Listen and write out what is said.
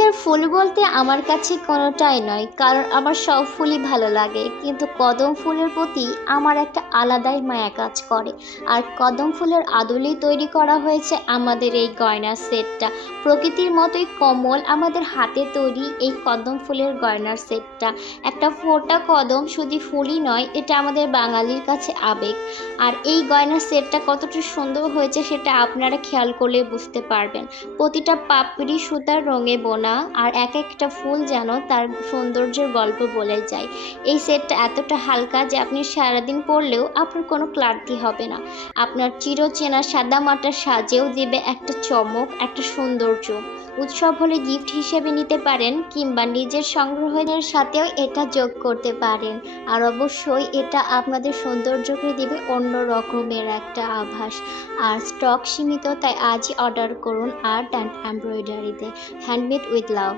পছন্দের ফুল বলতে আমার কাছে কোনোটাই নয়, কারণ আমার সব ফুলই ভালো লাগে, কিন্তু কদম ফুলের প্রতি আমার একটা আলাদাই মায়া কাজ করে। আর কদম ফুলের আদলেই তৈরি করা হয়েছে আমাদের এই গয়নার সেটটা। প্রকৃতির মতোই কোমল আমাদের হাতে তৈরি এই কদম ফুলের গয়নার সেটটা। একটা ফোঁটা কদম শুধু ফুলই নয়, এটা আমাদের বাঙালির কাছে আবেগ। আর এই গয়নার সেটটা কতটা সুন্দর হয়েছে সেটা আপনারা খেয়াল করলে বুঝতে পারবেন। প্রতিটা পাপড়ি সুতার রঙে বোনা, আর এক একটা ফুল যেন তার সৌন্দর্যের গল্প বলে যায়। এই সেটটা এতটা হালকা যে আপনি সারাদিন পরলেও আপনার কোনো ক্লান্তি হবে না। আপনার চিরচেনা সাদামাটা সাজেও দেবে একটা চমক, একটা সৌন্দর্য। উৎসব হলে গিফট হিসেবে নিতে পারেন, কিংবা নিজের সংগ্রহের সাথেও এটা যোগ করতে পারেন। আর অবশ্যই এটা আপনাদের সৌন্দর্যকে দিবে অন্য রকমের একটা আভাস। আর স্টক সীমিত, তাই আজই অর্ডার করুন আর্ট অ্যান্ড এমব্রয়ডারিতে। Handmade with love.